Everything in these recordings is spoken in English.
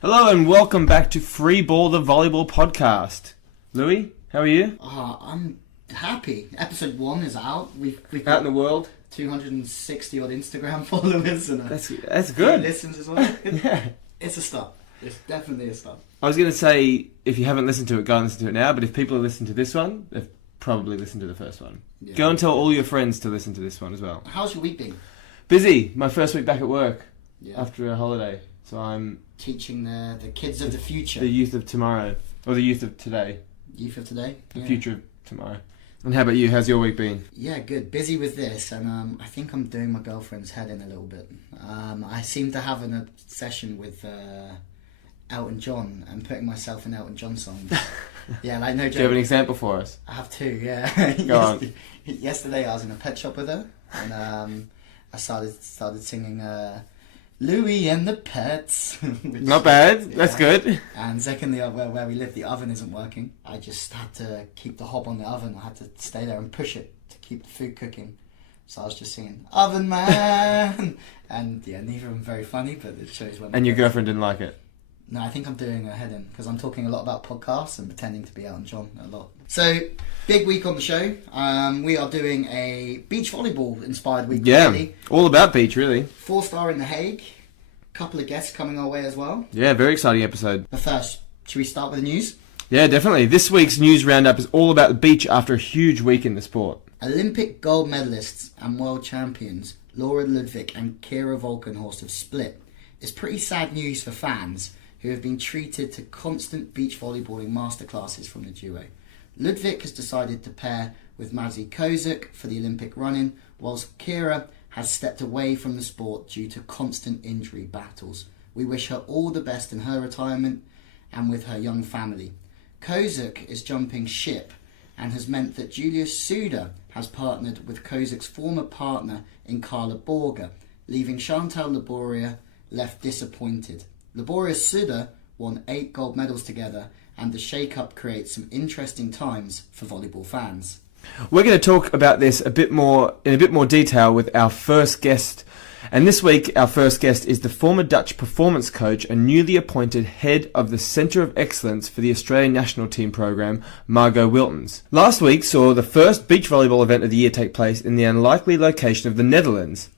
Hello and welcome back to Free Ball the Volleyball Podcast. Louis, how are you? I'm happy. Episode 1 is out. We've Out in the world? 260 odd Instagram followers and That's good. listens as well. Yeah. It's a start. It's definitely a start. I was going to say, if you haven't listened to it, go and listen to it now. But if people have listened to this one, they've probably listened to the first one. Yeah. Go and tell all your friends to listen to this one as well. How's your week been? Busy. My first week back at work Yeah. after a holiday. So I'm Teaching the kids of the future. the youth of tomorrow. Or the youth of today. Youth of today. The Yeah. future of tomorrow. And how about you? How's your week been? Yeah, good. Busy with this, and I think I'm doing my girlfriend's head in a little bit. I seem to have an obsession with Elton John and putting myself in Elton John songs. Yeah, like no joke. Do you have an example for us? I have two, yeah. Go on. Yesterday I was in a pet shop with her, and I started singing Louis and the Pets. which, Not bad. yeah. That's good. And secondly, where we live, the oven isn't working. I just had to keep the hob on the oven. I had to stay there and push it to keep the food cooking. So I was just singing Oven Man, and yeah, neither of them very funny, but it shows when. And your girlfriend didn't like it? No, I think I'm doing a head in because I'm talking a lot about podcasts and pretending to be Elton John a lot. So, big week on the show. We are doing a beach volleyball inspired week. Yeah, Really. all about beach, really. 4-star in the Hague. Couple of guests coming our way as well. Yeah, very exciting episode. But first, should we start with the news? Yeah, definitely. This week's news roundup is all about the beach after a huge week in the sport. Olympic gold medalists and world champions Laura Ludwig and Kira Walkenhorts have split. It's pretty sad news for fans who have been treated to constant beach volleyballing masterclasses from the duo. Ludwig has decided to pair with Mazi Kozuk for the Olympic run-in, whilst Kira has stepped away from the sport due to constant injury battles. We wish her all the best in her retirement and with her young family. Kozuk is jumping ship and has meant that Julius Suda has partnered with Kozuk's former partner in Carla Borger, leaving Chantal Laboria left disappointed. Laboria Suda won 8 gold medals together, and the shake-up creates some interesting times for volleyball fans. We're going to talk about this in a bit more detail with our first guest. And this week, our first guest is the former Dutch performance coach and newly appointed head of the Centre of Excellence for the Australian National Team program, Margo Wiltens. Last week saw the first beach volleyball event of the year take place in the unlikely location of the Netherlands.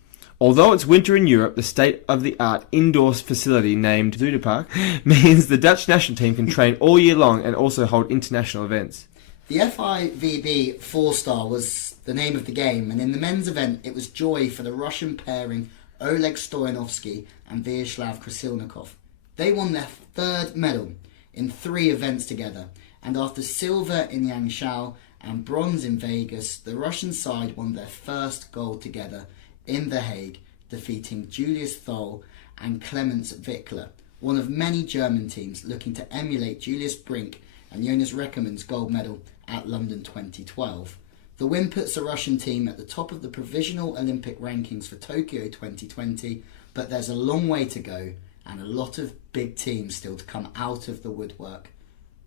Although it's winter in Europe, the state-of-the-art indoor facility named Zuiderpark means the Dutch national team can train all year long and also hold international events. The FIVB 4-star was the name of the game, and in the men's event it was joy for the Russian pairing Oleg Stoyanovsky and Vyacheslav Krasilnikov. They won their 3rd medal in 3 events together, and after silver in Yangshao and bronze in Vegas, the Russian side won their first gold together in The Hague, defeating Julius Thol and Clemens Wickler, one of many German teams looking to emulate Julius Brink and Jonas Reckermann's gold medal at London 2012. The win puts the Russian team at the top of the provisional Olympic rankings for Tokyo 2020, but there's a long way to go and a lot of big teams still to come out of the woodwork.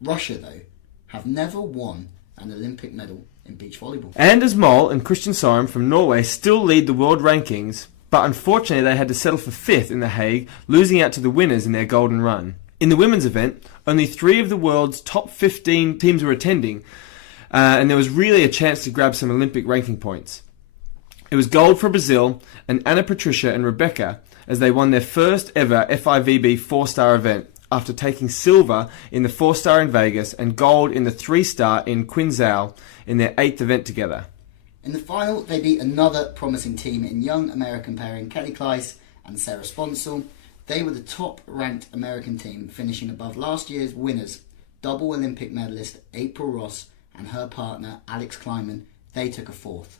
Russia, though, have never won an Olympic medal in beach volleyball. Anders Mol and Christian Sorum from Norway still lead the world rankings, but unfortunately they had to settle for 5th in The Hague, losing out to the winners in their golden run. In the women's event, only 3 of the world's top 15 teams were attending, and there was really a chance to grab some Olympic ranking points. It was gold for Brazil and Ana Patricia and Rebecca as they won their first ever FIVB 4-star event after taking silver in the 4-star in Vegas and gold in the 3-star in Quinzhou in their 8th event together. In the final, they beat another promising team in young American pairing Kelly Kleiss and Sarah Sponsel. They were the top-ranked American team, finishing above last year's winners, double Olympic medalist April Ross and her partner Alex Kleiman. They took a 4th.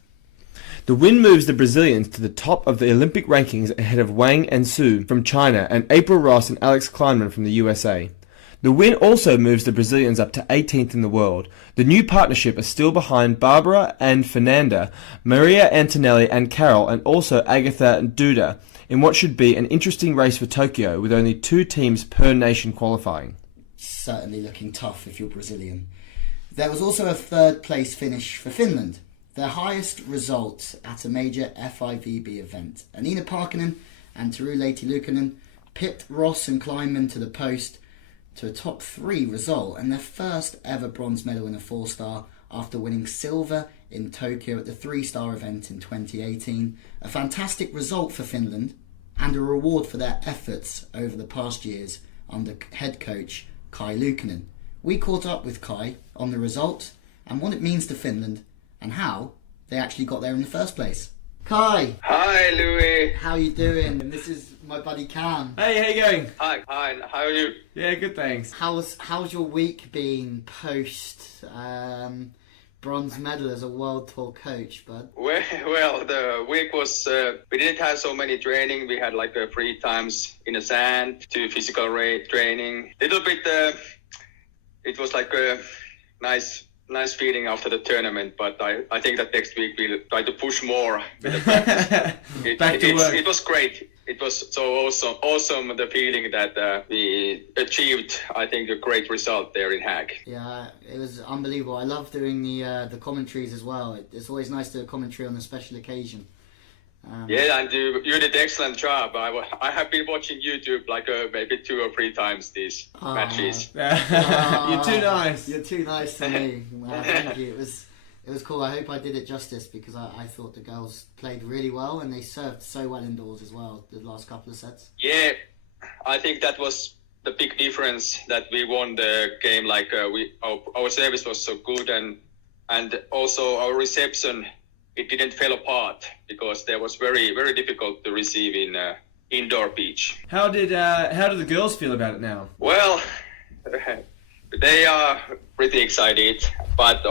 The win moves the Brazilians to the top of the Olympic rankings ahead of Wang and Su from China and April Ross and Alex Kleinman from the USA. The win also moves the Brazilians up to 18th in the world. The new partnership is still behind Barbara and Fernanda, Maria Antonelli and Carol, and also Agatha and Duda, in what should be an interesting race for Tokyo with only 2 teams per nation qualifying. Certainly looking tough if you're Brazilian. There was also a 3rd place finish for Finland, their highest result at a major FIVB event. Anina Parkkinen and Taru Liukonen pipped Ross and Kleinman to the post to a top 3 result and their first ever bronze medal in a 4-star after winning silver in Tokyo at the 3-star event in 2018. A fantastic result for Finland and a reward for their efforts over the past years under head coach Kai Liukonen. We caught up with Kai on the result and what it means to Finland and how they actually got there in the first place. Kai! Hi, Louis. How you doing? This is my buddy Cam. Hey, how you going? Hi, how are you? Yeah, good, thanks. How's your week been post bronze medal as a world tour coach, bud? Well, the week was, we didn't have so many training. We had like 3 times in the sand, 2 physical training. Little bit, it was like a nice feeling after the tournament, but I think that next week we'll try to push more. Back to work. It was great. It was so awesome the feeling that we achieved, I think, a great result there in Hague. Yeah, it was unbelievable. I love doing the commentaries as well. It's always nice to do a commentary on a special occasion. Yeah, and you did an excellent job. I have been watching YouTube like maybe 2 or 3 times these matches. You're too nice. You're too nice to me. Thank you. It was cool. I hope I did it justice because I thought the girls played really well and they served so well indoors as well the last couple of sets. Yeah, I think that was the big difference that we won the game. Like our service was so good and also our reception. It didn't fall apart because there was very, very difficult to receive in indoor beach. How did the girls feel about it now? Well, they are pretty excited, but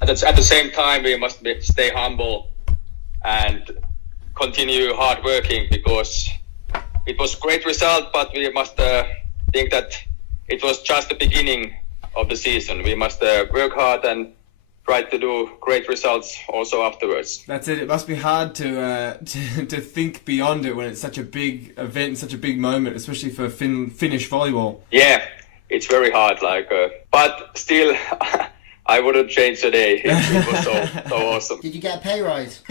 at the same time we must stay humble and continue hard working because it was a great result, but we must think that it was just the beginning of the season. We must work hard and try to do great results also afterwards. That's it. It must be hard to think beyond it when it's such a big event and such a big moment, especially for Finnish volleyball. Yeah, it's very hard. But still, I wouldn't change the day. It was so awesome. Did you get a pay rise?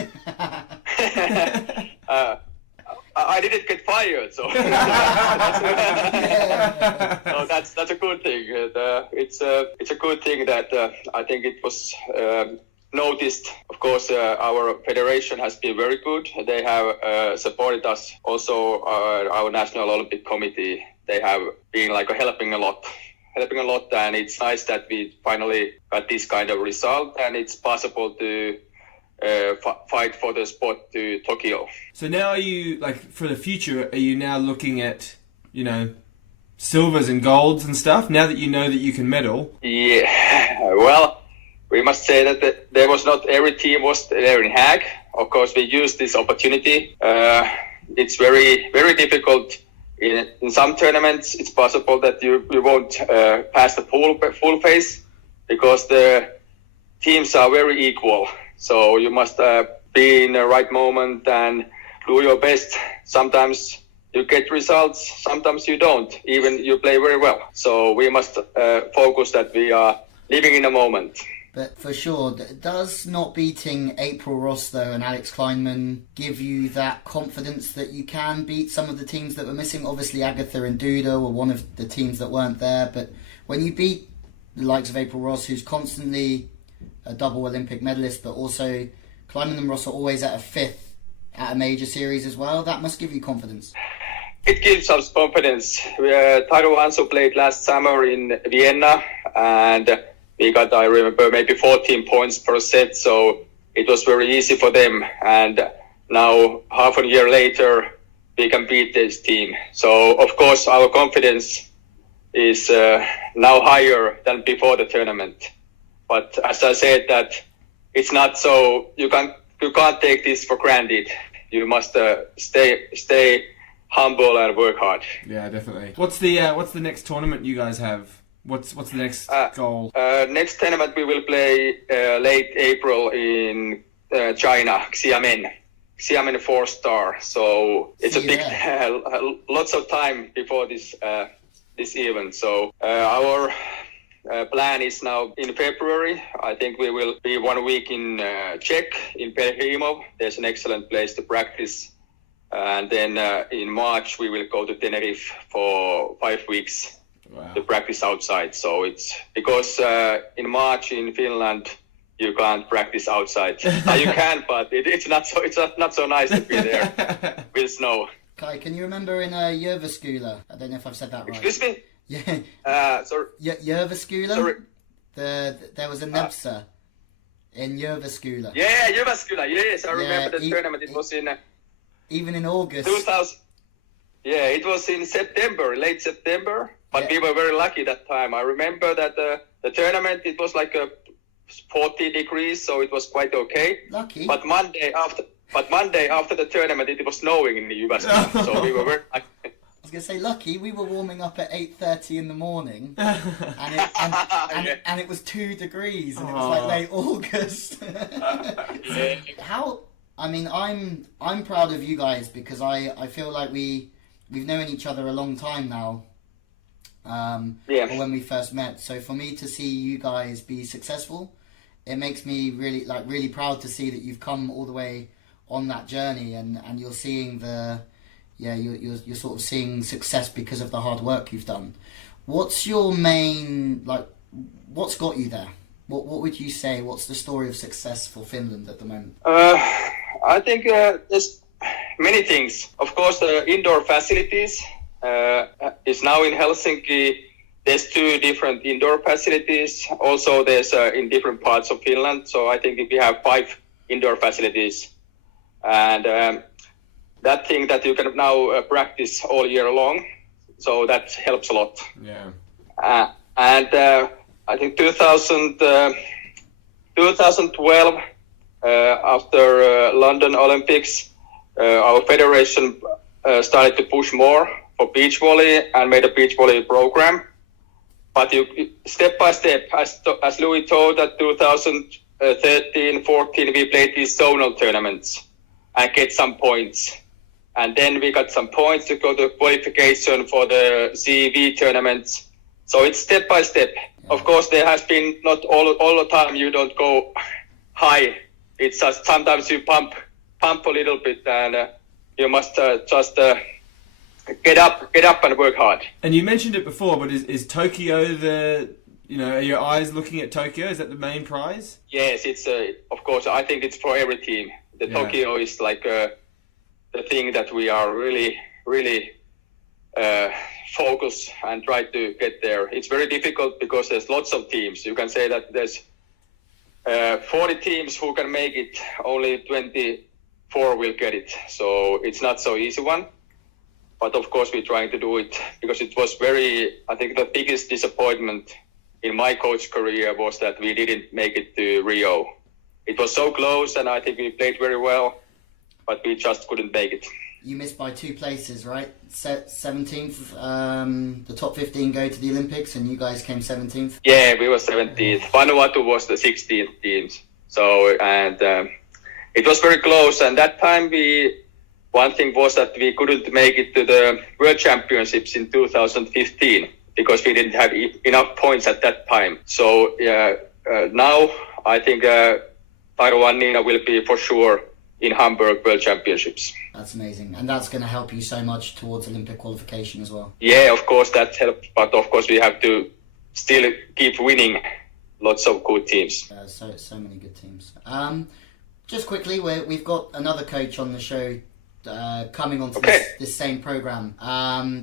I didn't get fired, so so that's a good thing. It's a good thing that I think it was noticed. Of course, our federation has been very good. They have supported us. Also, our National Olympic Committee, they have been helping a lot, and it's nice that we finally got this kind of result, and it's possible to fight for the spot to Tokyo. So now are you, for the future, are you now looking at, silvers and golds and stuff, now that you know that you can medal? Yeah, well, we must say that there was not every team was there in Hague. Of course, we used this opportunity. It's very, very difficult. In some tournaments, it's possible that you won't pass the full phase because the teams are very equal. So you must be in the right moment and do your best. Sometimes you get results, sometimes you don't. Even you play very well. So we must focus that we are living in the moment. But for sure, does not beating April Ross, though, and Alex Kleinman give you that confidence that you can beat some of the teams that were missing? Obviously, Agatha and Duda were one of the teams that weren't there. But when you beat the likes of April Ross, who's constantly a double Olympic medalist, but also Kleinman and Ross are always at a 5th at a major series as well, that must give you confidence. It gives us confidence. Taru Hanso played last summer in Vienna, and we got, I remember, maybe 14 points per set, so it was very easy for them. And now, half a year later, we can beat this team. So, of course, our confidence is now higher than before the tournament. But as I said, that it's not so, you can't take this for granted. You must stay humble and work hard. Yeah, definitely. What's the next tournament you guys have? What's the next goal? Next tournament we will play late April in China, Xiamen 4-star. So it's a big, lots of time before this event. So our plan is now in February. I think we will be 1 week in Czech, in Pelhřimov. There's an excellent place to practice. And then in March we will go to Tenerife for 5 weeks to practice outside. So it's because in March in Finland you can't practice outside. You can, but it's not so nice to be there with snow. Kai, can you remember in Jyväskylä? I don't know if I've said that right. Excuse me? Yeah. Sorry. Jyväskylä? Sorry. There was a Nebsa in Jyväskylä. Yeah, Jyväskylä. Yes, I remember the tournament. It was in... even in August. 2000. Yeah, it was in September, late September. But we were very lucky that time. I remember that the tournament, it was like 40 degrees, so it was quite okay. Lucky. But Monday after the tournament, it was snowing in Jyväskylä, so we were very lucky. I was going to say, lucky, we were warming up at 8:30 in the morning, and it was 2 degrees, and it was like late August. I'm proud of you guys because I feel like we've known each other a long time now. Or when we first met, so for me to see you guys be successful, it makes me really proud to see that you've come all the way on that journey, and you're seeing you're sort of seeing success because of the hard work you've done. What's your main, what's got you there? What would you say? What's the story of success for Finland at the moment? I think there's many things. Of course, the indoor facilities is now in Helsinki. There's 2 different indoor facilities. Also, there's in different parts of Finland. So I think we have 5 indoor facilities. And that thing that you can now practice all year long. So that helps a lot. Yeah. And I think 2012, after London Olympics, our federation started to push more for beach volley and made a beach volley program. But you step by step, as Louis told, that 2013-14 we played these zonal tournaments and get some points. And then we got some points to go to qualification for the CEV tournaments. So it's step by step. Yeah. Of course, there has been not all the time you don't go high. It's just sometimes you pump a little bit, and you must just get up and work hard. And you mentioned it before, but is Tokyo are your eyes looking at Tokyo? Is that the main prize? Yes, it's of course. I think it's for every team. Tokyo is like the thing that we are really focus and try to get there. It's very difficult because there's lots of teams. You can say that there's 40 teams who can make it. Only 24 will get it. So it's not so easy one. But of course we're trying to do it because it was I think the biggest disappointment in my coach career was that we didn't make it to Rio. It was so close and I think we played very well, but we just couldn't make it. You missed by 2 places, right? 17th, the top 15 go to the Olympics, and you guys came 17th. Yeah, we were 17th. Vanuatu was the 16th teams. So, and it was very close. And that time one thing was that we couldn't make it to the World Championships in 2015 because we didn't have enough points at that time. So now I think Taru and Nina will be for sure in Hamburg World Championships. That's amazing. And that's going to help you so much towards Olympic qualification as well. Yeah, of course that helps. But of course we have to still keep winning lots of good teams. So many good teams. Just quickly, we've got another coach on the show coming onto this same program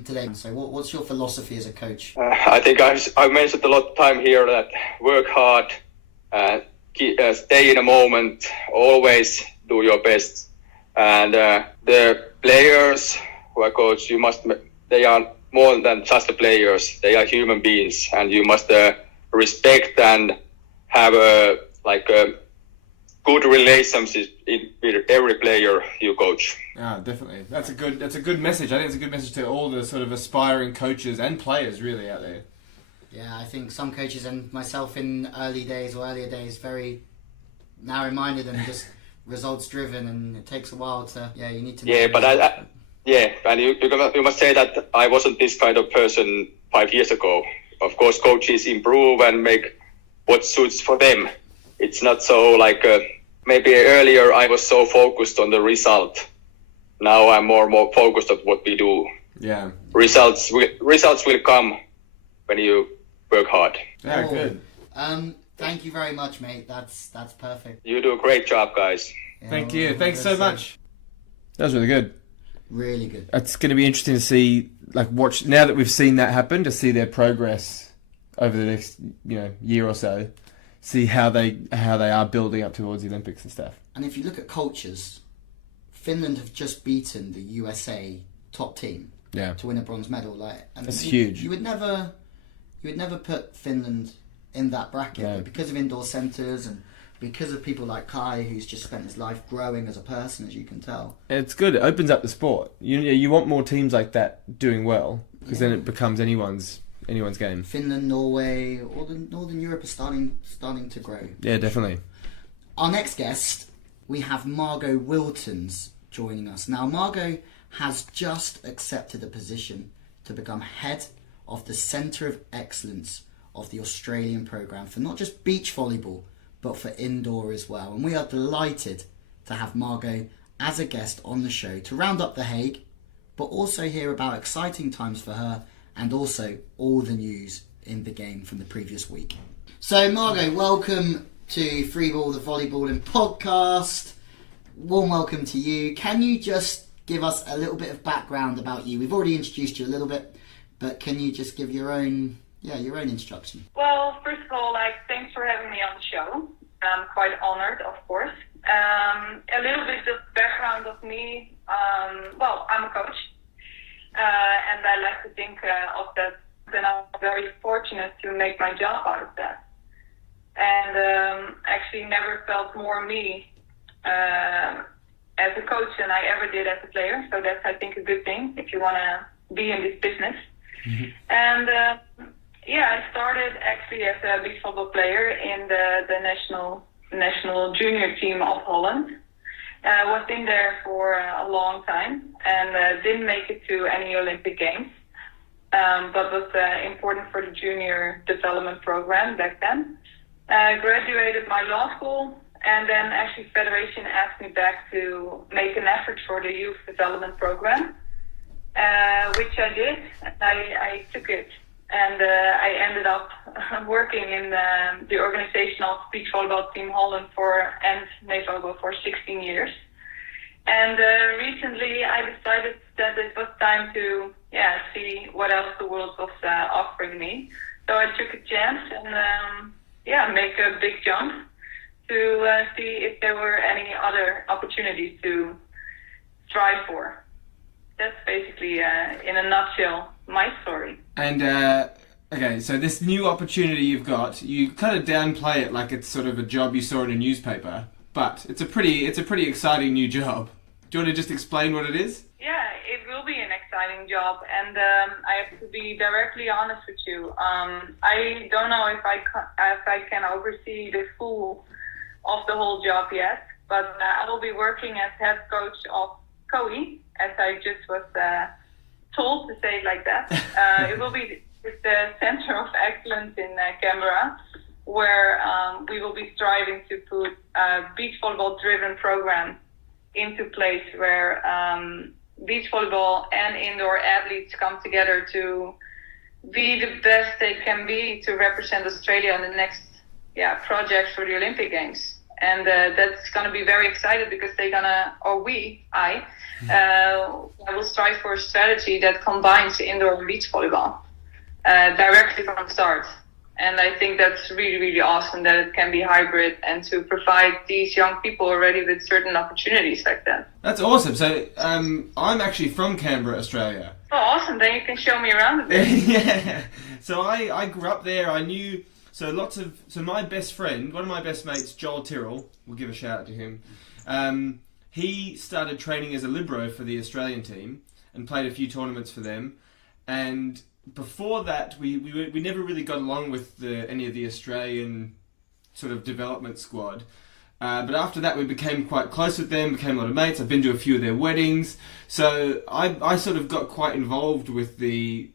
today. So what's your philosophy as a coach? I think I've mentioned a lot of time here that work hard, stay in a moment, always do your best. And the players who are coached, they are more than just the players. They are human beings, and you must respect and have a good relationship with every player you coach. Yeah, definitely. That's a good message. I think it's a good message to all the sort of aspiring coaches and players really out there. Yeah, I think some coaches and myself in earlier days, very narrow-minded and just results-driven, and it takes a while to. Yeah, you need to. Yeah, but and you must say that I wasn't this kind of person 5 years ago. Of course, coaches improve and make what suits for them. It's not so maybe earlier I was so focused on the result now I'm more focused on what we do. Yeah. Results will come when you work hard. Yeah, good. Thank you very much, mate. That's perfect. You do a great job, guys. Yeah, Thank well, you. Thanks so that's, much. That was really good. Really good. It's going to be interesting to see, watch now that we've seen that happen, to see their progress over the next, year or so. See how they are building up towards the Olympics and stuff. And if you look at cultures, Finland have just beaten the USA top team to win a bronze medal. That's huge. You would never put Finland in that bracket, No. but because of indoor centres and because of people like Kai, who's just spent his life growing as a person, as you can tell. It's good. It opens up the sport. You want more teams like that doing well, because then it becomes anyone's game. Finland, Norway, all the Northern Europe are starting to grow. Yeah, definitely. Our next guest, we have Margo Wiltens joining us. Now, Margo has just accepted a position to become head of the Centre of Excellence of the Australian programme for not just beach volleyball, but for indoor as well. And we are delighted to have Margo as a guest on the show to round up the Hague, but also hear about exciting times for her and also all the news in the game from the previous week. So, Margo, welcome to Free Ball, the Volleyballing podcast. Warm welcome to you. Can you just give us a little bit of background about you? We've already introduced you a little bit, but can you just give your own introduction? Well, first of all, thanks for having me on the show. I'm quite honored, of course. A little bit of background of me. I'm a coach, and I like to think of that. And I'm very fortunate to make my job out of that. And actually never felt more me as a coach than I ever did as a player. So that's, I think, a good thing if you want to be in this business. Mm-hmm. And I started actually as a beach volleyball player in the national junior team of Holland. Was in there for a long time and didn't make it to any Olympic Games, but was important for the junior development program back then. Graduated my law school, and then actually Federation asked me back to make an effort for the youth development program, which I did. I took it, and I ended up working in the organization of Beach Volleyball Team Holland and NAVOGO for 16 years. And recently I decided that it was time to see what else the world was offering me. So I took a chance and make a big jump to see if there were any other opportunities to strive for. That's basically, in a nutshell, my story. And okay, so this new opportunity you've got, you kind of downplay it like it's sort of a job you saw in a newspaper, but it's a pretty exciting new job. Do you want to just explain what it is? Yeah, it will be an exciting job, and I have to be directly honest with you. I don't know if I can oversee the full of the whole job yet, but I will be working as head coach of COE, as I just was told to say it like that. It will be the Centre of Excellence in Canberra, where we will be striving to put a beach volleyball-driven program into place where beach volleyball and indoor athletes come together to be the best they can be to represent Australia in the next project for the Olympic Games. And that's going to be very exciting because I will strive for a strategy that combines indoor and beach volleyball directly from the start. And I think that's really, really awesome that it can be hybrid and to provide these young people already with certain opportunities like that. That's awesome. So I'm actually from Canberra, Australia. Oh, awesome. Then you can show me around a bit. Yeah. So I grew up there. I knew... So my best friend, one of my best mates, Joel Tyrrell, we'll give a shout out to him. He started training as a libero for the Australian team and played a few tournaments for them. And before that, we never really got along with any of the Australian sort of development squad. But after that, we became quite close with them, became a lot of mates. I've been to a few of their weddings. So I sort of got quite involved with the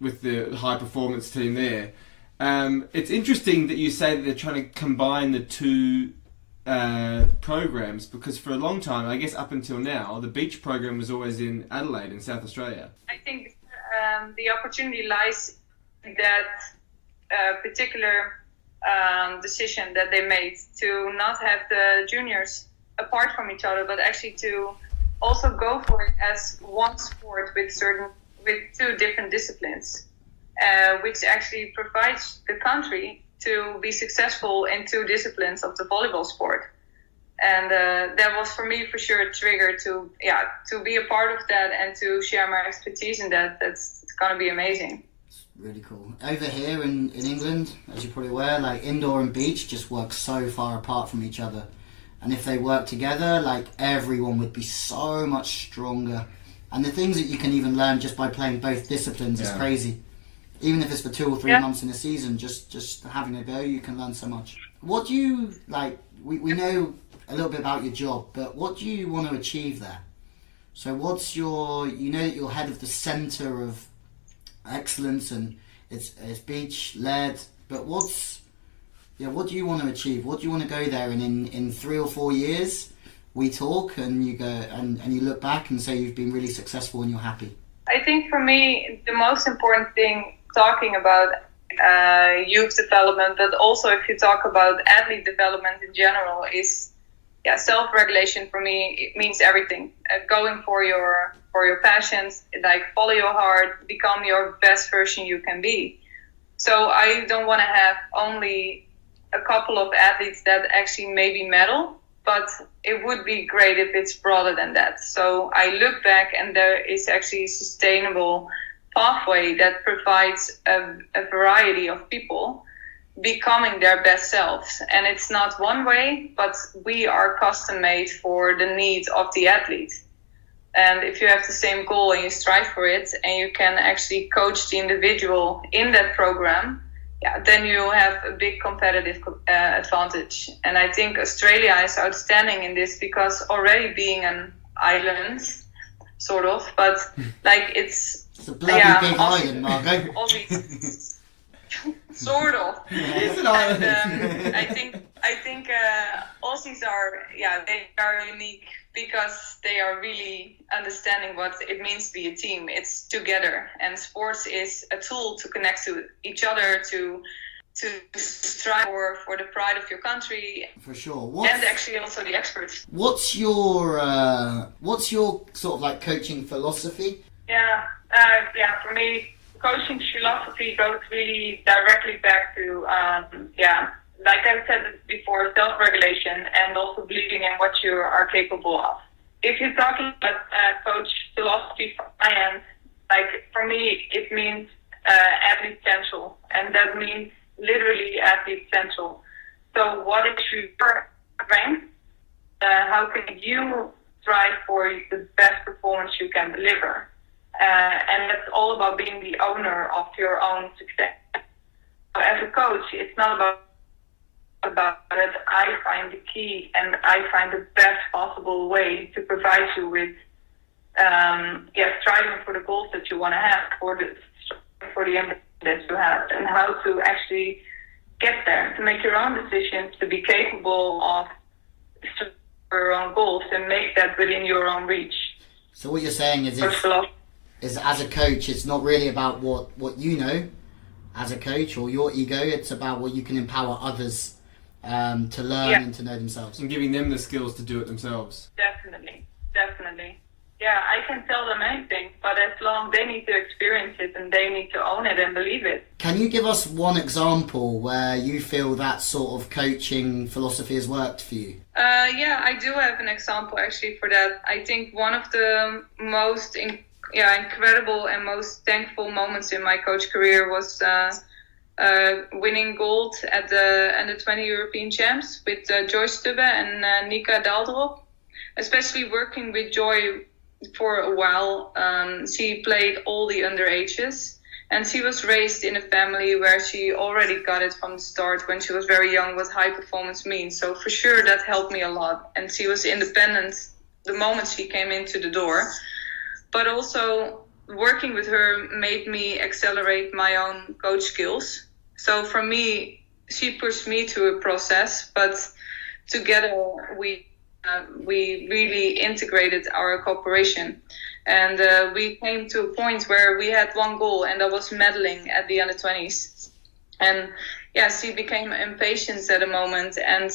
high performance team there. It's interesting that you say that they're trying to combine the two programs? Because for a long time, I guess up until now, the beach program was always in Adelaide in South Australia. I think the opportunity lies in that particular decision that they made to not have the juniors apart from each other, but actually to also go for it as one sport with two different disciplines, which actually provides the country to be successful in two disciplines of the volleyball sport. And that was for me for sure a trigger to be a part of that and to share my expertise in that. It's going to be amazing. Really cool. Over here in England, as you're probably aware, like indoor and beach just work so far apart from each other. And if they work together, like everyone would be so much stronger. And the things that you can even learn just by playing both disciplines is crazy. Even if it's for 2 or 3 months in a season, just having a go, you can learn so much. What do you, like, we know a little bit about your job, but what do you want to achieve there? So what's your, you know that you're head of the centre of excellence and it's beach led, but what do you want to achieve? What do you want to go there and in 3 or 4 years we talk and you go and you look back and say you've been really successful and you're happy? I think for me the most important thing talking about youth development, but also if you talk about athlete development in general, is self-regulation. For me it means everything. Going for your passions, like follow your heart, become your best version you can be. So I don't want to have only a couple of athletes that actually maybe medal, but it would be great if it's broader than that. So I look back and there is actually a sustainable pathway that provides a variety of people becoming their best selves. And it's not one way, but we are custom made for the needs of the athlete. And if you have the same goal and you strive for it and you can actually coach the individual in that program, then you have a big competitive advantage. And I think Australia is outstanding in this because already being an island, sort of, but like it's a bloody big island, Margo. Sort of. It's an island. And, I think Aussies are unique because they are really understanding what it means to be a team. It's together, and sports is a tool to connect to each other, to strive for the pride of your country. For sure. And actually also the experts. What's your sort of like coaching philosophy? For me, coaching philosophy goes really directly back to like I said before, self-regulation and also believing in what you are capable of. If you're talking about coach philosophy from my end, like for me, it means athlete central, and that means literally athlete central. So what is your strength? How can you strive for the best performance you can deliver? And that's all about being the owner of your own success. So as a coach, it's not about it. I find the key and I find the best possible way to provide you with striving for the goals that you want to have, for the aim that you have, and how to actually get there, to make your own decisions, to be capable of your own goals and make that within your own reach. So what you're saying is as a coach, it's not really about what you know as a coach or your ego, it's about what you can empower others to learn and to know themselves. And giving them the skills to do it themselves. Definitely. Yeah, I can tell them anything, but as long they need to experience it and they need to own it and believe it. Can you give us one example where you feel that sort of coaching philosophy has worked for you? I do have an example actually for that. I think one of the most incredible and most thankful moments in my coach career was winning gold at the Under-20 European Champs with Joy Stubbe and Nika Daldrop. Especially working with Joy for a while, she played all the underages, and she was raised in a family where she already got it from the start when she was very young what high performance means. So for sure that helped me a lot, and she was independent the moment she came into the door. But also working with her made me accelerate my own coach skills. So for me, she pushed me to a process, but together we really integrated our cooperation. And we came to a point where we had one goal, and that was medaling at the under-20s. And yes, he became impatient at a moment. And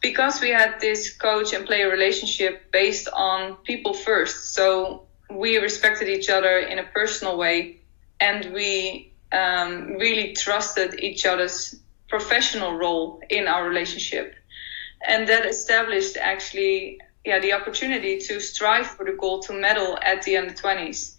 because we had this coach and player relationship based on people first, so we respected each other in a personal way, and we really trusted each other's professional role in our relationship. And that established actually the opportunity to strive for the goal to medal at the under-20s.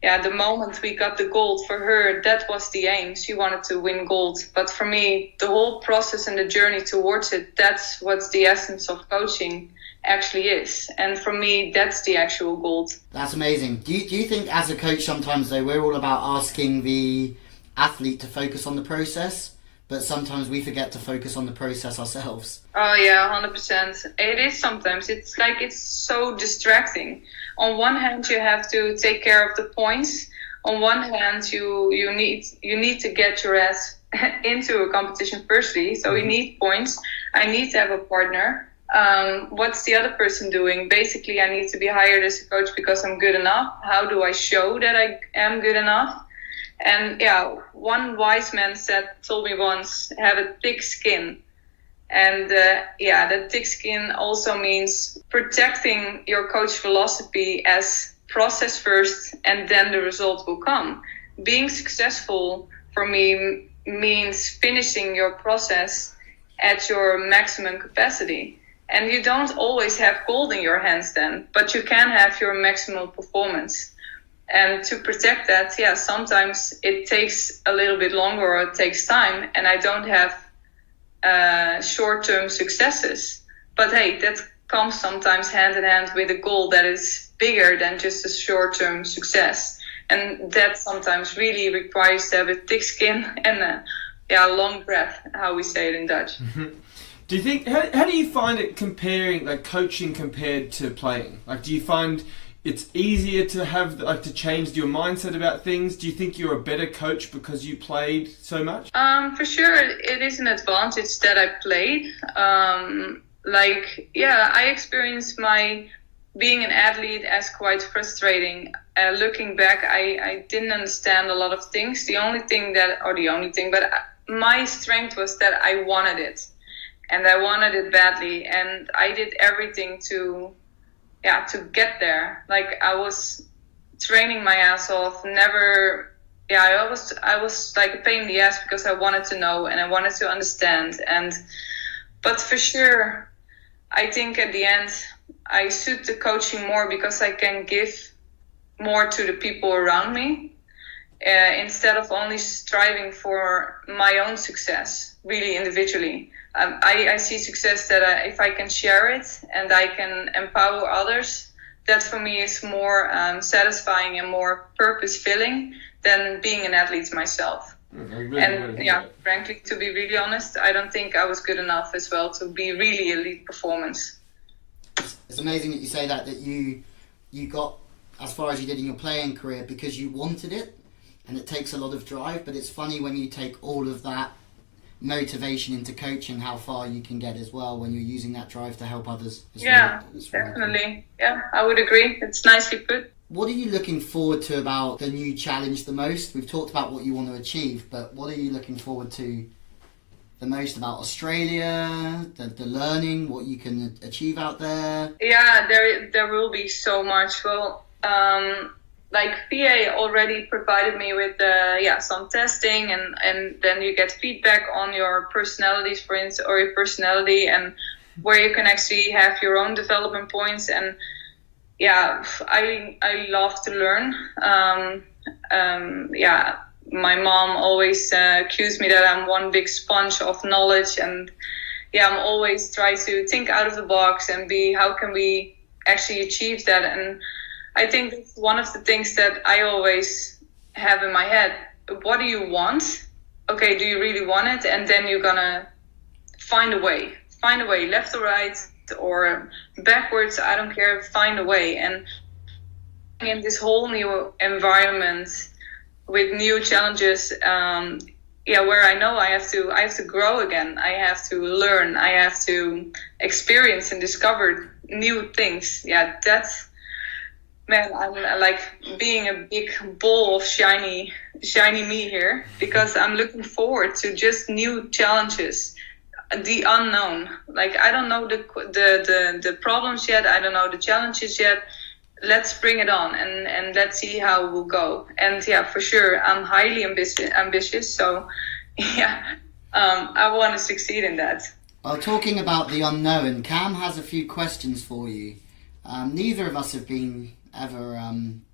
The moment we got the gold for her, that was the aim. She wanted to win gold. But for me, the whole process and the journey towards it, that's what the essence of coaching actually is. And for me, that's the actual gold. That's amazing. Do you think as a coach sometimes, though, we're all about asking the athlete to focus on the process, but sometimes we forget to focus on the process ourselves? Oh yeah, 100%. It is sometimes. It's like it's so distracting. On one hand, you have to take care of the points. On one hand, you need to get your ass into a competition firstly. So you need points. I need to have a partner. What's the other person doing? Basically, I need to be hired as a coach because I'm good enough. How do I show that I am good enough? And one wise man told me once, have a thick skin. And that thick skin also means protecting your coach philosophy as process first and then the result will come. Being successful for me means finishing your process at your maximum capacity. And you don't always have gold in your hands then, but you can have your maximum performance. And to protect that, sometimes it takes a little bit longer or it takes time, and I don't have short-term successes. But hey, that comes sometimes hand in hand with a goal that is bigger than just a short-term success. And that sometimes really requires to have a thick skin and a long breath, how we say it in Dutch. Mm-hmm. Do you think, how do you find it comparing, like coaching compared to playing? Like, do you find it's easier to have, like, to change your mindset about things? Do you think you're a better coach because you played so much? For sure, it is an advantage that I played. I experienced my being an athlete as quite frustrating. Looking back, I didn't understand a lot of things. But my strength was that I wanted it. And I wanted it badly. And I did everything to get there. Like, I was training my ass off. I was like a pain in the ass because I wanted to know and I wanted to understand. But for sure, I think at the end, I suit the coaching more because I can give more to the people around me instead of only striving for my own success, really individually. I see success that if I can share it and I can empower others, that for me is more satisfying and more purpose-filling than being an athlete myself. Frankly, to be really honest, I don't think I was good enough as well to be really elite performance. It's amazing that you say that you got as far as you did in your playing career because you wanted it, and it takes a lot of drive, but it's funny when you take all of that motivation into coaching, how far you can get as well when you're using that drive to help others. Definitely. Yeah, I would agree. It's nicely put. What are you looking forward to about the new challenge the most? We've talked about what you want to achieve, but what are you looking forward to the most about Australia, the learning, what you can achieve out there? Yeah, there will be so much. Well, like PA already provided me with some testing and then you get feedback on your personalities, for instance, or your personality, and where you can actually have your own development points. And I love to learn. My mom always accused me that I'm one big sponge of knowledge, and I'm always trying to think out of the box and how can we actually achieve that. And I think that's one of the things that I always have in my head. What do you want? Okay, do you really want it? And then you're gonna find a way, left or right or backwards, I don't care, find a way. And in this whole new environment with new challenges, where I know I have to grow again. I have to learn. I have to experience and discover new things. Yeah, that's, man, I'm like being a big ball of shiny me here, because I'm looking forward to just new challenges, the unknown. Like, I don't know the problems yet. I don't know the challenges yet. Let's bring it on and let's see how it will go. And yeah, for sure, I'm highly ambitious. So yeah, I want to succeed in that. Well, talking about the unknown, Cam has a few questions for you. Neither of us have been ever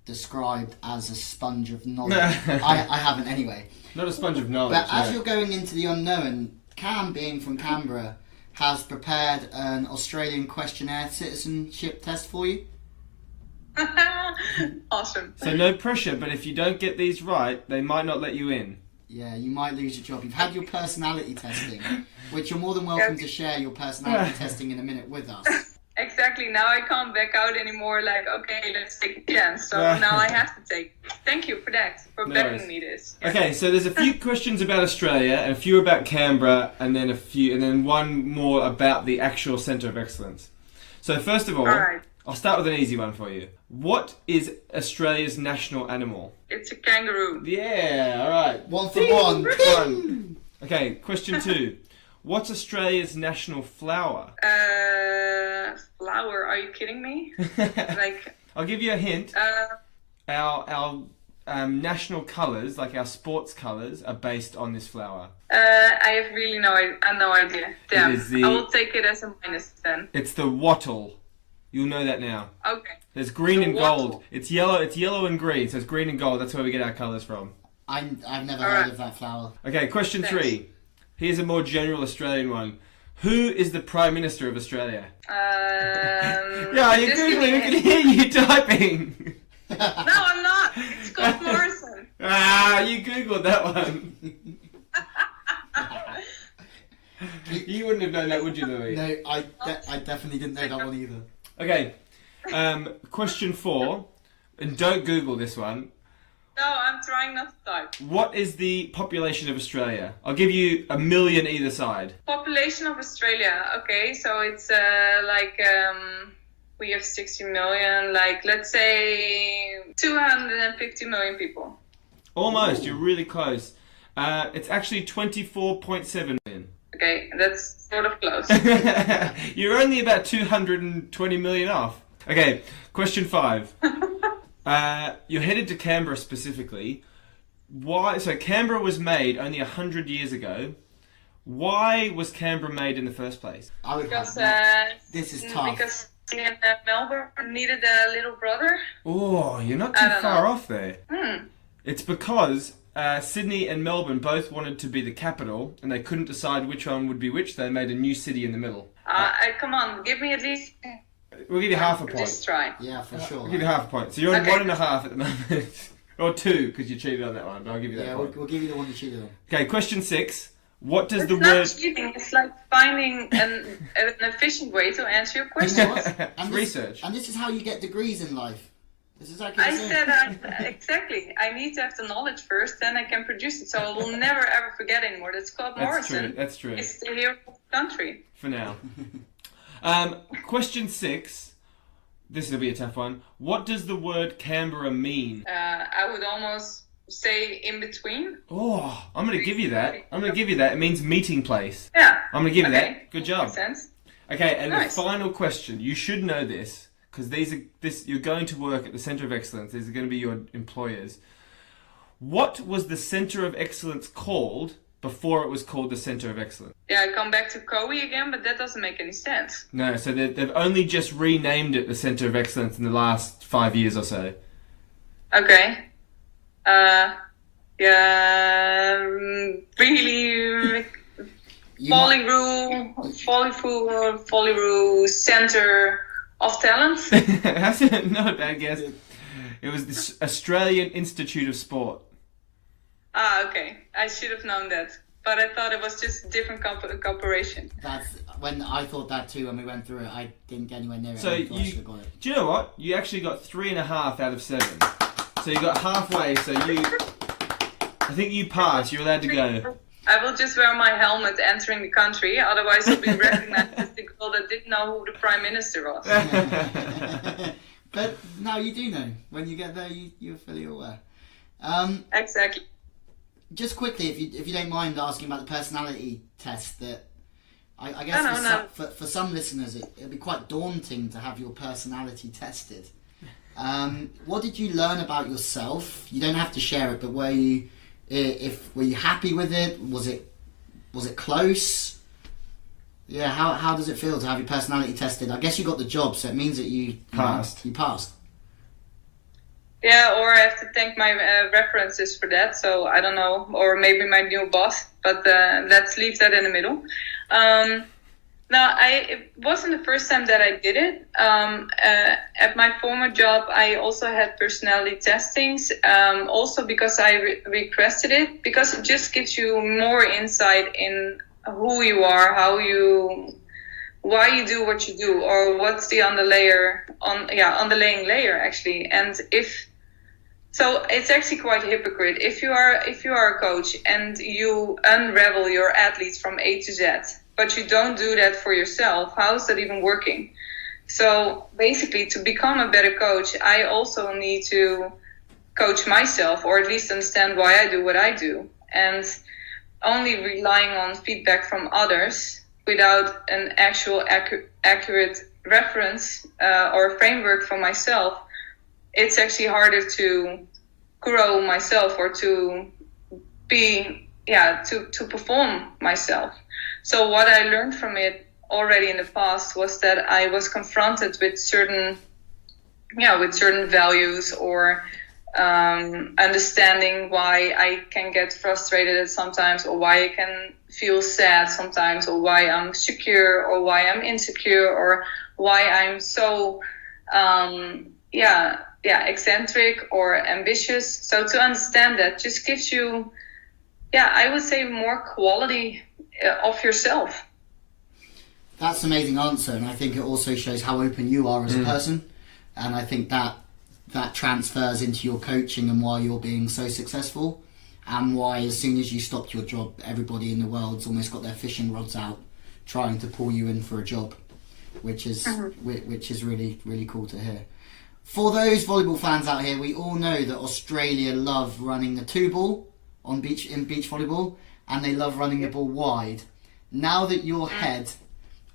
described as a sponge of knowledge. I haven't anyway. Not a sponge of knowledge. But as you're going into the unknown, Cam, being from Canberra, has prepared an Australian questionnaire citizenship test for you. Awesome. So no pressure, but if you don't get these right, they might not let you in. Yeah, you might lose your job. You've had your personality testing, which you're more than welcome to share your personality testing in a minute with us. Exactly. Now I can't back out anymore. Like, okay, let's take a chance. So now I have to take. Thank you for that, for betting me this. Okay, so there's a few questions about Australia, and a few about Canberra, and then one more about the actual Centre of Excellence. So first of all, right. I'll start with an easy one for you. What is Australia's national animal? It's a kangaroo. Yeah, all right. One for one. Okay, question 2. What's Australia's national flower? Flower? Are you kidding me? Like, I'll give you a hint. Our national colours, like our sports colours, are based on this flower. I have really no idea. Damn. I will take it as a minus then. It's the wattle. You'll know that now. Okay. There's green and wattle. gold. It's yellow and green, so it's green and gold. That's where we get our colours from. I've never heard of that flower. Okay, question 3. Here's a more general Australian one. Who is the Prime Minister of Australia? Yeah, you're Googling. I can hear you typing. No, I'm not. It's Scott Morrison. You Googled that one. You wouldn't have known that, would you, Louis? No, I definitely didn't know that one either. Okay, question 4, and don't Google this one. No, I'm trying not to type. What is the population of Australia? I'll give you 1 million either side. Population of Australia. Okay, so it's we have 60 million. Like, let's say 250 million people. Almost. You're really close. It's actually 24.7 million. Okay, that's sort of close. You're only about 220 million off. Okay, question 5. You're headed to Canberra specifically. Why? So Canberra was made only 100 years ago. Why was Canberra made in the first place? This is tough. Because Melbourne needed a little brother. Oh, you're not too far off there. It's because Sydney and Melbourne both wanted to be the capital, and they couldn't decide which one would be which. They made a new city in the middle. Come on, give me at least. We'll give you half a point. Just try. Yeah, for sure. We'll give you half a point. So you're on 1.5 at the moment. Or 2, because you cheated on that one, but I'll give you that point. We'll give you the one you cheated on. Okay, question 6. What does the It's word... not cheating, it's like finding an efficient way to answer your question. Research. And this is how you get degrees in life. This is exactly I the same. said exactly. I need to have the knowledge first, then I can produce it. So I will never ever forget anymore. That's Scott Morrison. That's true. It's the hero of the country. For now. Question 6. This will be a tough one. What does the word Canberra mean? I would almost say in between. Oh, I'm going to give you that. It means meeting place. Yeah. I'm going to give you that. Good job. Makes sense. Okay, and Nice. the final question. You should know this, because you're going to work at the Centre of Excellence. These are going to be your employers. What was the Centre of Excellence called before it was called the Centre of Excellence? Yeah, I come back to COE again, but that doesn't make any sense. No, so they've only just renamed it the Centre of Excellence in the last 5 years or so. Okay. Really... Volleyball Centre of Talent. That's not a bad guess. It was the Australian Institute of Sport. Okay. I should have known that. But I thought it was just a different corporation. That's when I thought that too. When we went through it, I didn't get anywhere near it. So I thought I should have got it. do you know what? You actually got 3.5 out of 7. So you got halfway. So I think you passed. You're allowed to go. I will just wear my helmet entering the country. Otherwise, I'll be recognized as the girl that didn't know who the prime minister was. But now you do know. When you get there, you're fully aware. Exactly. Just quickly, if you don't mind asking about the personality test, that I guess for some listeners it'll be quite daunting to have your personality tested. What did you learn about yourself? You don't have to share it, but were you happy with it? Was it close? Yeah, how does it feel to have your personality tested? I guess you got the job, so it means that you passed. You passed. Yeah, or I have to thank my references for that. So I don't know, or maybe my new boss. But let's leave that in the middle. It wasn't the first time that I did it. At my former job, I also had personality testings. Also because I requested it, because it just gives you more insight in who you are, why you do what you do, or what's the underlaying layer actually. And so it's actually quite hypocrite. If you are a coach and you unravel your athletes from A to Z, but you don't do that for yourself, how is that even working? So basically, to become a better coach, I also need to coach myself, or at least understand why I do what I do. And only relying on feedback from others without an actual accurate reference or framework for myself, it's actually harder to grow myself or to perform myself. So what I learned from it already in the past was that I was confronted with certain values, or understanding why I can get frustrated at sometimes, or why I can feel sad sometimes, or why I'm secure, or why I'm insecure, or why I'm so eccentric or ambitious. So to understand that just gives you, I would say, more quality of yourself. That's an amazing answer, and I think it also shows how open you are as a person, and I think that transfers into your coaching and why you're being so successful, and why as soon as you stopped your job, everybody in the world's almost got their fishing rods out trying to pull you in for a job, which is really, really cool to hear. For those volleyball fans out here, we all know that Australia love running the 2-ball in beach volleyball, and they love running the ball wide. Now that you're head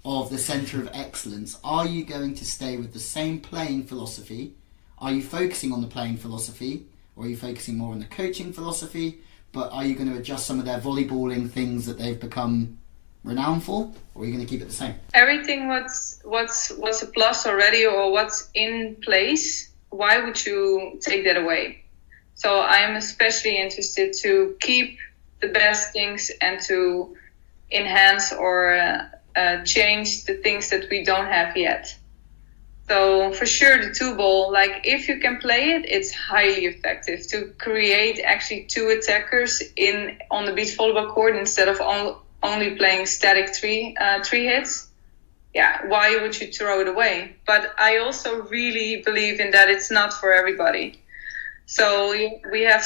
of the Centre of Excellence, are you going to stay with the same playing philosophy? Are you focusing on the playing philosophy, or are you focusing more on the coaching philosophy? But are you going to adjust some of their volleyballing things that they've become renowned for, or are you going to keep it the same? Everything what's a plus already, or what's in place, why would you take that away? So I am especially interested to keep the best things and to enhance or change the things that we don't have yet. So for sure, the 2-ball, like if you can play it, it's highly effective to create actually 2 attackers on the beach volleyball court instead of only playing static three hits. Yeah, why would you throw it away? But I also really believe in that it's not for everybody. So we have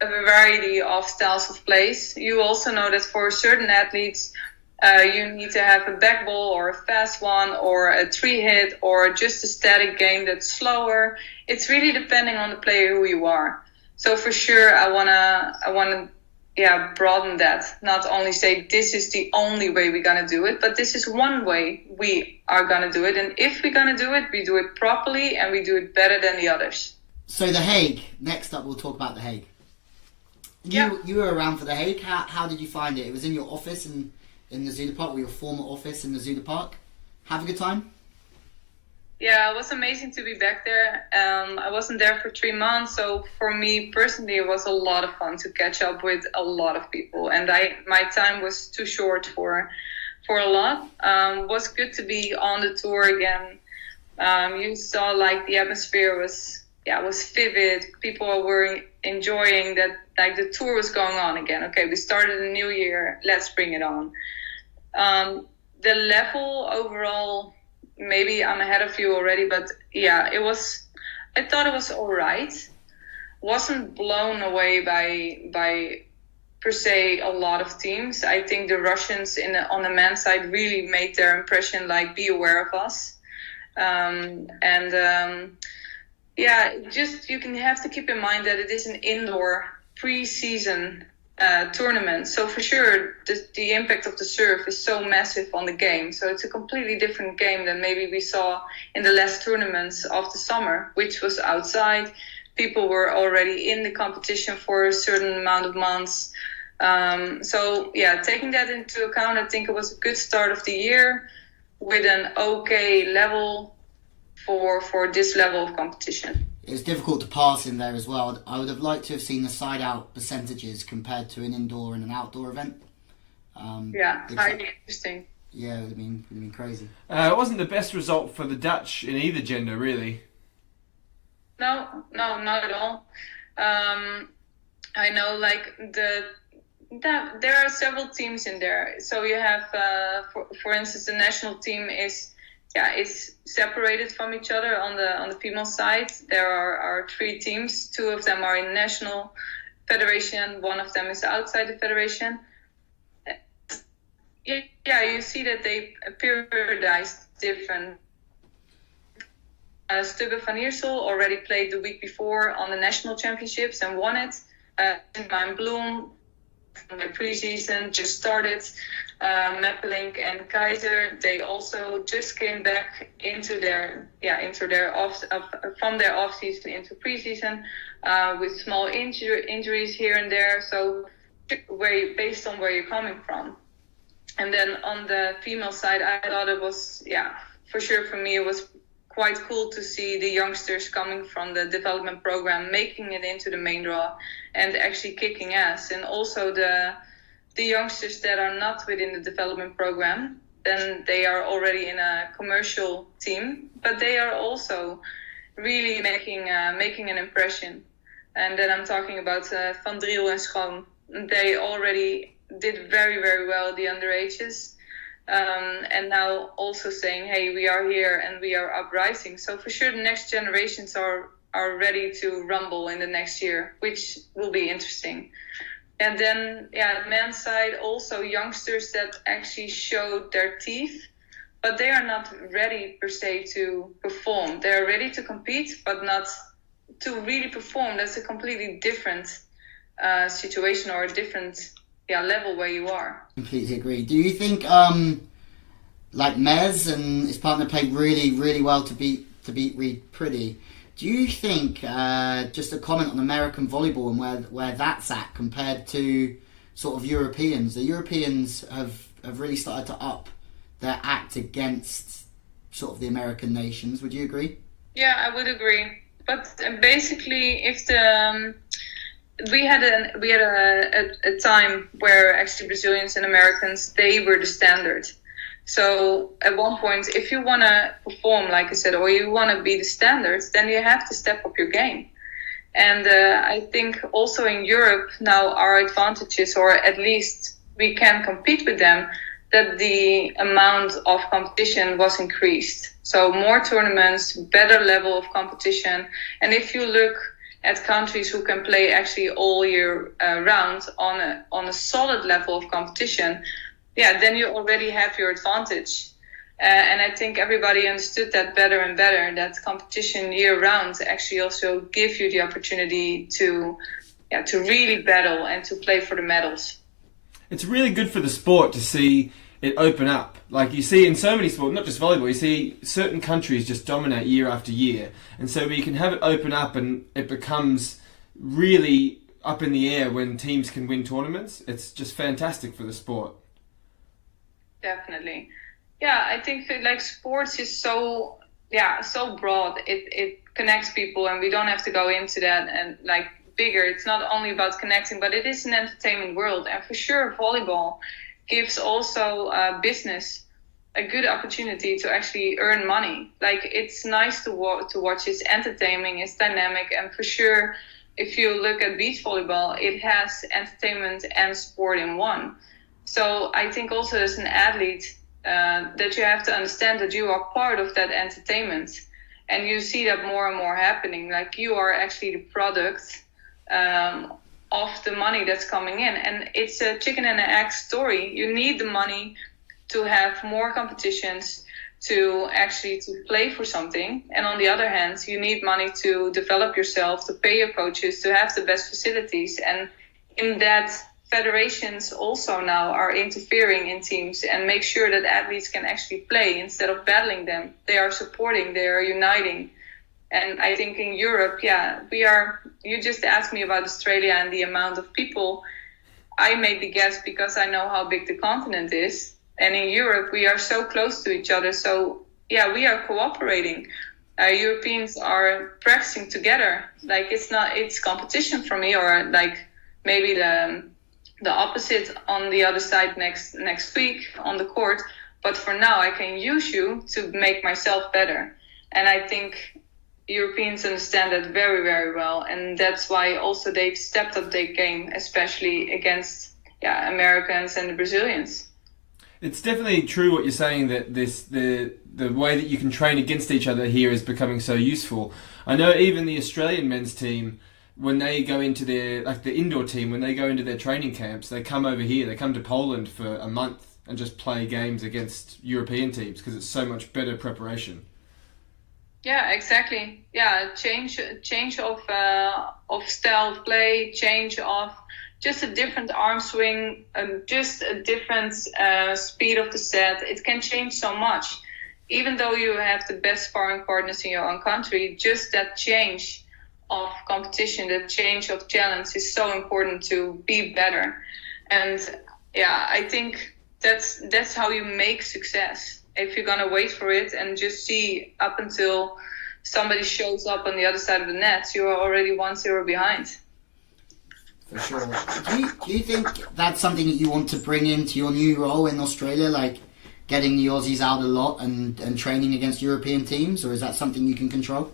a variety of styles of plays. You also know that for certain athletes, you need to have a back ball or a fast one or a 3-hit or just a static game that's slower. It's really depending on the player who you are. So for sure, I wanna broaden that. Not only say this is the only way we're gonna do it, but this is one way we are gonna do it. And if we're gonna do it, we do it properly and we do it better than the others. So the Hague. Next up, we'll talk about the Hague. You were around for the Hague. How did you find it? It was in your office in the Zuider Park, or your former office in the Zuider Park. Have a good time? Yeah, it was amazing to be back there. I wasn't there for 3 months, so for me personally, it was a lot of fun to catch up with a lot of people. And my time was too short for a lot. It was good to be on the tour again. You saw like the atmosphere was vivid. People were enjoying that, like the tour was going on again. Okay, we started a new year. Let's bring it on. The level overall, maybe I'm ahead of you already, but yeah, I thought it was all right. Wasn't blown away by per se a lot of teams. I think the Russians on the men's side really made their impression, like, be aware of us. Just you can have to keep in mind that it is an indoor pre-season tournament. So for sure, the impact of the serve is so massive on the game. So it's a completely different game than maybe we saw in the last tournaments of the summer, which was outside. People were already in the competition for a certain amount of months. Taking that into account, I think it was a good start of the year with an okay level for this level of competition. It was difficult to pass in there as well. I would have liked to have seen the side-out percentages compared to an indoor and an outdoor event. Highly interesting. Yeah, it would have been crazy. It wasn't the best result for the Dutch in either gender, really. No, not at all. I know, like, there are several teams in there. So you have, for instance, the national team is separated from each other on the female side. There are 3 teams. 2 of them are in national federation. 1 of them is outside the federation. You see that they periodized different. Stubbe van Iersel already played the week before on the national championships and won it. Mijn Bloem from the preseason just started. Meppelink and Kaiser, they also just came back into their from their off season into preseason with small injuries here and there. So based on where you're coming from. And then on the female side, I thought it was for sure for me it was quite cool to see the youngsters coming from the development program making it into the main draw and actually kicking ass, and also the youngsters that are not within the development program, then they are already in a commercial team, but they are also really making an impression. And then I'm talking about Van Driel and Schoon. They already did very, very well the underages, and now also saying, hey, we are here and we are uprising. So for sure the next generations are ready to rumble in the next year, which will be interesting. And then, the men's side, also youngsters that actually showed their teeth, but they are not ready per se to perform. They're ready to compete, but not to really perform. That's a completely different situation or a different level where you are. Completely agree. Do you think, like Mez and his partner played really, really well to beat Reed Priddy? Do you think, just a comment on American volleyball and where that's at compared to sort of Europeans? The Europeans have really started to up their act against sort of the American nations. Would you agree? Yeah, I would agree. But basically, if we had a time where actually Brazilians and Americans, they were the standard. So at one point, if you want to perform, like I said, or you want to be the standards, then you have to step up your game. And I think also in Europe now our advantages, or at least we can compete with them, that the amount of competition was increased. So more tournaments, better level of competition. And if you look at countries who can play actually all year round on a solid level of competition, then you already have your advantage. And I think everybody understood that better and better, that competition year round actually also give you the opportunity to really battle and to play for the medals. It's really good for the sport to see it open up. Like you see in so many sports, not just volleyball, you see certain countries just dominate year after year. And so we can have it open up and it becomes really up in the air when teams can win tournaments. It's just fantastic for the sport. Definitely. Yeah, I think that, like, sports is so broad. It connects people, and we don't have to go into that and like bigger. It's not only about connecting, but it is an entertainment world. And for sure, volleyball gives also business a good opportunity to actually earn money. Like, it's nice to watch. It's entertaining. It's dynamic, and for sure, if you look at beach volleyball, it has entertainment and sport in one. So I think also as an athlete that you have to understand that you are part of that entertainment, and you see that more and more happening. Like, you are actually the product of the money that's coming in. And it's a chicken and an egg story. You need the money to have more competitions, to play for something. And on the other hand, you need money to develop yourself, to pay your coaches, to have the best facilities. And in that, federations also now are interfering in teams and make sure that athletes can actually play instead of battling them. They are supporting, they are uniting. And I think in Europe, you just asked me about Australia and the amount of people. I made the guess because I know how big the continent is. And in Europe, we are so close to each other. So, we are cooperating. Europeans are practicing together. Like, it's competition for me, or like maybe the opposite on the other side next week on the court. But for now, I can use you to make myself better. And I think Europeans understand that very, very well. And that's why also they've stepped up their game, especially against Americans and the Brazilians. It's definitely true what you're saying, that the way that you can train against each other here is becoming so useful. I know even the Australian men's team, when they go into the indoor team, when they go into their training camps, they come over here, they come to Poland for a month and just play games against European teams because it's so much better preparation. Yeah, exactly. Yeah, change of style of play, change of just a different arm swing, just a different speed of the set. It can change so much. Even though you have the best sparring partners in your own country, just that change of competition, that change of challenge is so important to be better. And I think that's how you make success. If you're gonna wait for it and just see up until somebody shows up on the other side of the net, you're already 1-0 behind. For sure. Do you think that's something that you want to bring into your new role in Australia, like getting the Aussies out a lot and training against European teams, or is that something you can control?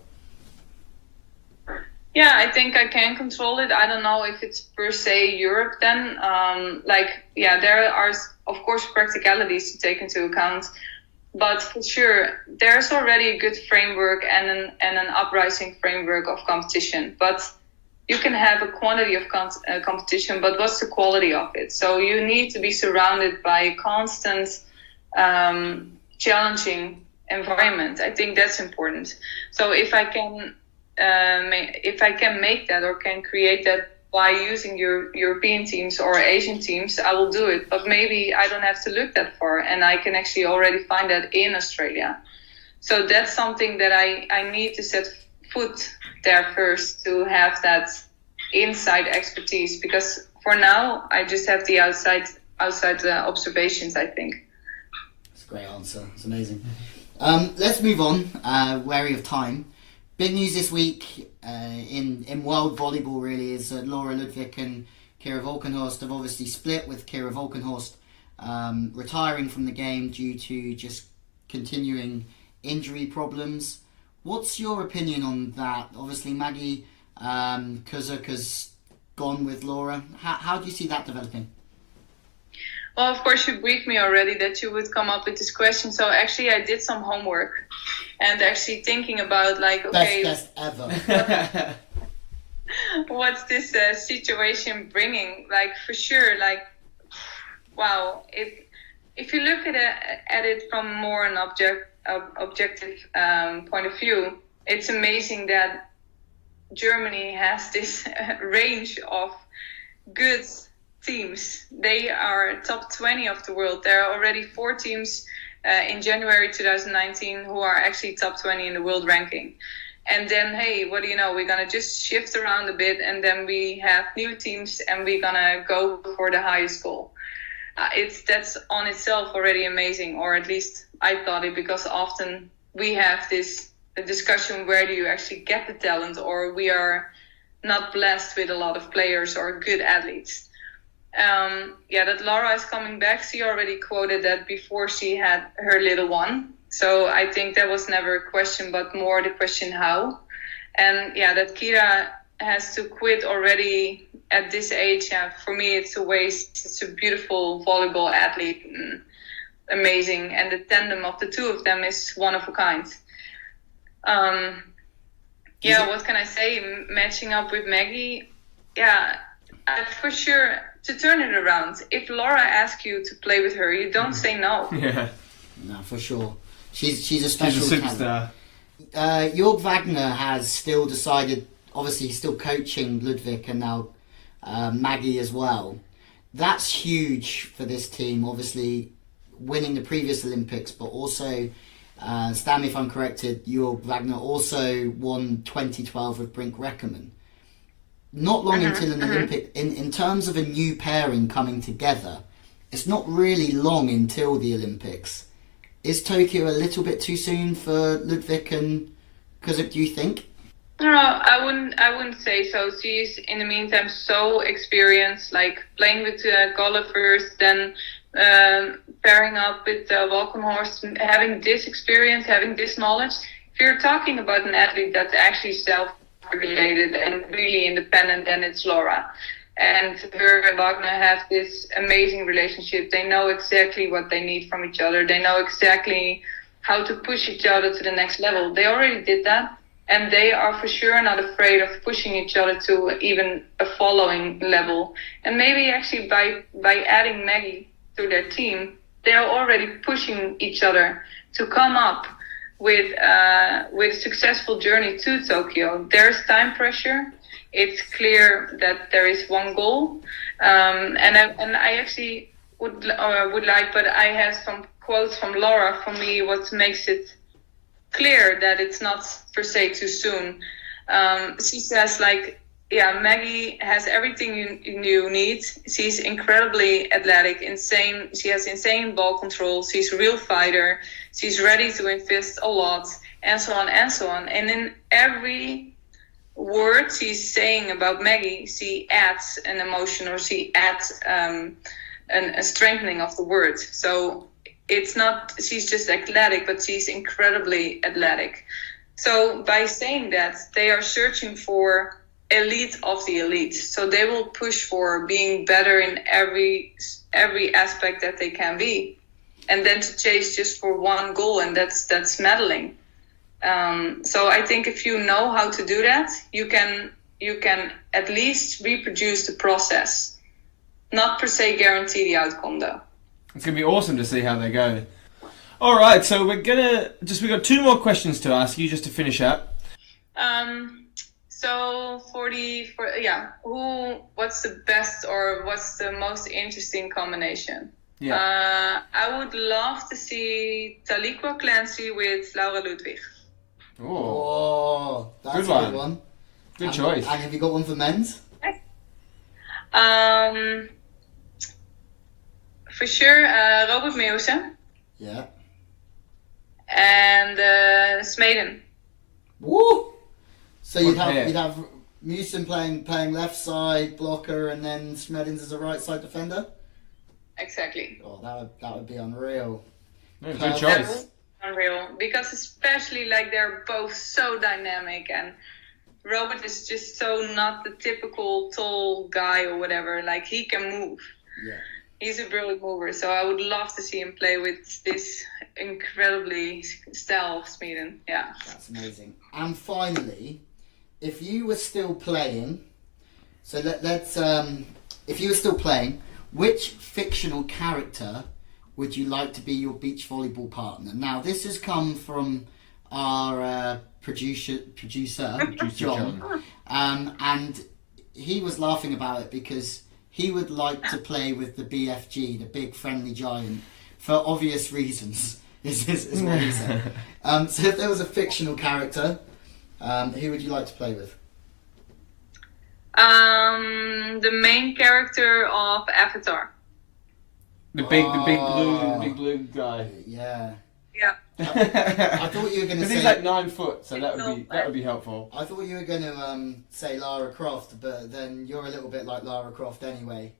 Yeah, I think I can control it. I don't know if it's per se Europe then. There are, of course, practicalities to take into account. But for sure, there's already a good framework and an uprising framework of competition. But you can have a quantity of competition, but what's the quality of it? So you need to be surrounded by a constant, challenging environment. I think that's important. So if I can make that or can create that by using your European teams or Asian teams, I will do it. But maybe I don't have to look that far, and I can actually already find that in Australia. So that's something that I need to set foot there first to have that inside expertise, because for now I just have the outside observations, I think. That's a great answer. It's amazing. Let's move on, wary of time. Big news this week in world volleyball really is that Laura Ludwig and Kira Walkenhorts have obviously split, with Kira Walkenhorts retiring from the game due to just continuing injury problems. What's your opinion on that? Obviously Maggie Kuzuk has gone with Laura. How do you see that developing? Well, of course, you briefed me already that you would come up with this question. So actually, I did some homework and actually thinking about best ever. What's this situation bringing? For sure, wow. If you look at it from more an objective point of view, it's amazing that Germany has this range of good teams. They are top 20 of the world. There are already 4 teams in January 2019 who are actually top 20 in the world ranking. And then, hey, what do you know? We're going to just shift around a bit, and then we have new teams, and we're going to go for the highest goal. That's on itself already amazing, or at least I thought it, because often we have this discussion, where do you actually get the talent, or we are not blessed with a lot of players or good athletes. That Laura is coming back. She already quoted that before she had her little one. So I think that was never a question, but more the question how. And that Kira has to quit already at this age. For me, it's a waste. It's a beautiful volleyball athlete. Amazing. And the tandem of the two of them is one of a kind. What can I say? Matching up with Maggie. for sure, to turn it around, if Laura asks you to play with her, you don't say no. Yeah. No, for sure. She's a She's special a talent. superstar. Jörg Wagner has still decided, obviously he's still coaching Ludwig and now Maggie as well. That's huge for this team, obviously winning the previous Olympics, but also, stand me if I'm corrected, Jörg Wagner also won 2012 with Brink Reckerman. Not long until an Olympic, in terms of a new pairing coming together, it's not really long until the Olympics. Is Tokyo a little bit too soon for Ludwig and Kuzik, do you think? No, I wouldn't say so. She's in the meantime so experienced, like playing with golfers, then pairing up with Walkenhorts, having this experience, having this knowledge. If you're talking about an athlete that's actually self-regulated and really independent, then it's Laura. And her and Wagner have this amazing relationship. They know exactly what they need from each other. They know exactly how to push each other to the next level. They already did that. And they are for sure not afraid of pushing each other to even a following level. And maybe actually by adding Maggie to their team, they are already pushing each other to come up with a successful journey to Tokyo. There's time pressure. It's clear that there is one goal, and I actually would like, but I have some quotes from Laura. For me, what makes it clear that it's not per se too soon. She says Maggie has everything you need. She's incredibly athletic, insane. She has insane ball control. She's a real fighter. She's ready to invest a lot, and so on and so on. And in every word she's saying about Maggie, she adds an emotion, or she adds a strengthening of the word. So it's not she's just athletic, but she's incredibly athletic. So by saying that, they are searching for elite of the elite. So they will push for being better in every aspect that they can be, and then to chase just for one goal, and that's medaling. So I think if you know how to do that, you can at least reproduce the process. Not per se guarantee the outcome though. It's going to be awesome to see how they go. All right, so we've got 2 more questions to ask you just to finish up. So what's the best or what's the most interesting combination? Yeah. I would love to see Taliqua Clancy with Laura Ludwig. Oh, that's good a good one. Good choice. And have you got one for men's? For sure, Robert Meeuwsen. Yeah. And Smeden. Woo! So you'd pair. have Meeuwsen playing left side blocker, and then Smedens as a right side defender. Exactly. Oh, that would be unreal. Yeah, good choice. Unreal, because especially they're both so dynamic, and Robert is just so not the typical tall guy or whatever. He can move. Yeah. He's a brilliant mover, so I would love to see him play with this incredibly style of Smeden. Yeah. That's amazing. And finally, if you were still playing, so let's if you were still playing, which fictional character would you like to be your beach volleyball partner? Now, this has come from our producer John, and he was laughing about it because he would like to play with the BFG, the big friendly giant, for obvious reasons, is what he said. So if there was a fictional character, who would you like to play with? The main character of Avatar. The big blue guy. Yeah. Yeah. I thought you were going to say... Because he's 9 foot, so that would be helpful. I thought you were going to say Lara Croft, but then you're a little bit like Lara Croft anyway.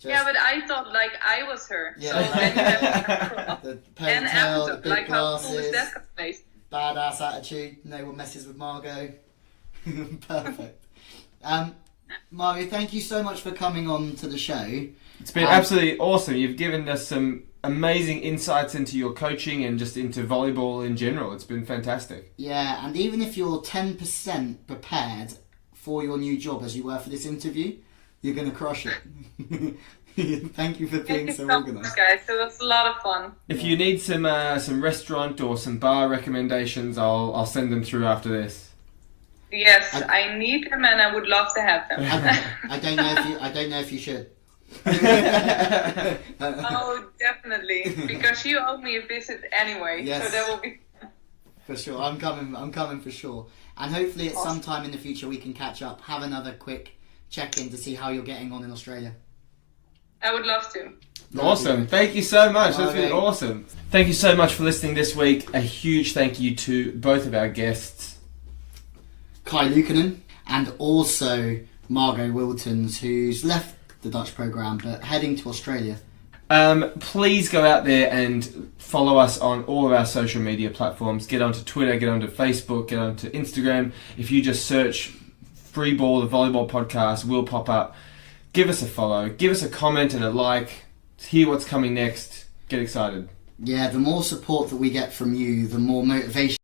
Yeah, but I thought I was her. Yeah. So then you have Lara Croft. The And ponytail, the Avatar. big How cool glasses, is that place? badass attitude, no one messes with Margo. Perfect. Margo, thank you so much for coming on to the show. It's been absolutely awesome. You've given us some amazing insights into your coaching and just into volleyball in general. It's been fantastic. Yeah, and even if you're 10% prepared for your new job as you were for this interview, You're going to crush it. Thank you for being so much, organised. guys. It was a lot of fun. If you need some restaurant or some bar recommendations, I'll send them through after this. Yes, I need them and I would love to have them. I don't know if you should. Oh, definitely, because you owe me a visit anyway. Yes. So that will be For sure, I'm coming for sure. And hopefully at some time in the future we can catch up, have another quick check-in to see how you're getting on in Australia. I would love to. Awesome. Thank you so much. That's been Okay. awesome. Thank you so much for listening this week. A huge thank you to both of our guests. Kai Liukonen and also Margo Wiltens, who's left the Dutch programme but heading to Australia. Please go out there and follow us on all of our social media platforms. Get onto Twitter, get onto Facebook, get onto Instagram. If you just search Free Ball, the volleyball podcast, will pop up. Give us a follow, give us a comment and a like. Hear what's coming next. Get excited. Yeah, the more support that we get from you, the more motivation